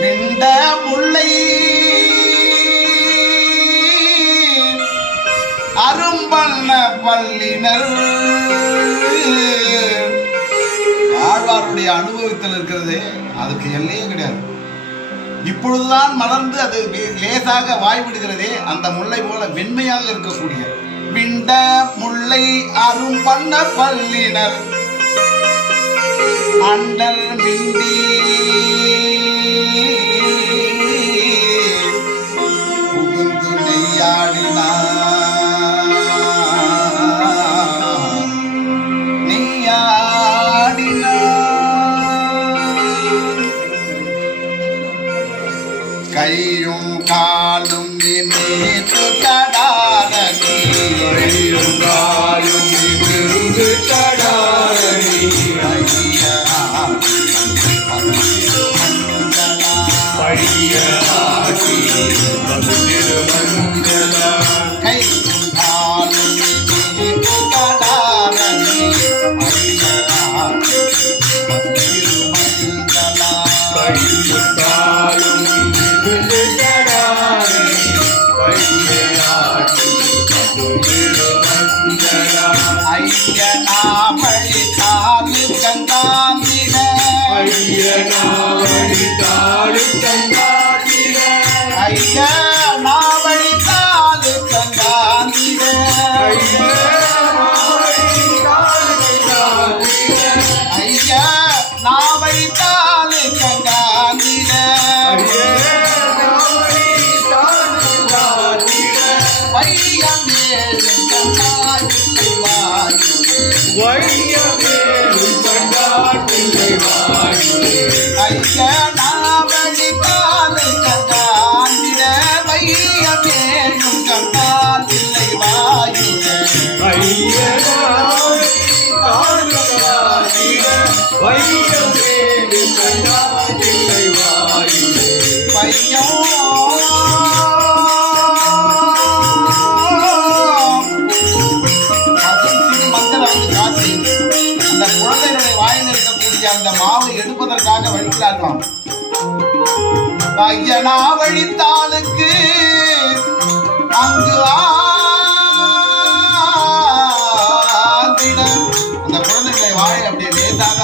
விண்ட முல்லை அரும்பண்ண பள்ளினர். ஆழ்வாருடைய அனுபவத்தில் இருக்கிறது, அதுக்கு எல்லையே கிடையாது. இப்பொழுதுதான் மலர்ந்து அது லேசாக வாய்விடுகிறதே, அந்த முல்லை போல வெண்மையாக இருக்கக்கூடிய விண்ட முல்லை அரும்பண்ண பள்ளினர் அண்டர் மிண்டி புகுந்து நெய்யாடினார். கையும் காலும் நிமித்து கடார கையும் காலும் நிமித்து கடார ஐயனாவழி தாலு கங்காந்திர ஐயனாவழி தாலு கங்காந்திர ஐயனாவழி தாலு கங்காந்திர ஐயனாவழி தாலு கங்காந்திர வையம் ஏழும் கண்டாட்டில்லை வாயுவே ஐயனாவழி தாலு கங்காந்திர வையமேழும் கண்டாட்டில்லை வாயுவே ஐயனாவழி தாலு கங்காந்திர வையமேழும் கண்டாட்டில்லை வாயுவே வையம் அந்த மாவை எடுப்பதற்காக வழிகிறார்களாம். ஐயனாவழி தாலுக்கு அங்கு அந்த குழந்தைகளை வாயை அப்படியே லேசாக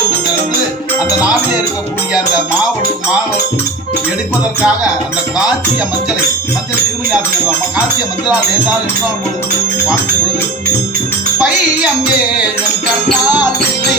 என்று திறந்து அந்த நாவிலே இருக்கக்கூடிய அந்த மாவு எடுப்பதற்காக அந்த காய்ச்சிய மஞ்சள் கிருமி நாசினி காய்ச்சிய மஞ்சளால் லேசாக எடுத்தால் பொழுது வாங்கும் பொழுது பையம் ஏழும் கண்ணால் இல்லை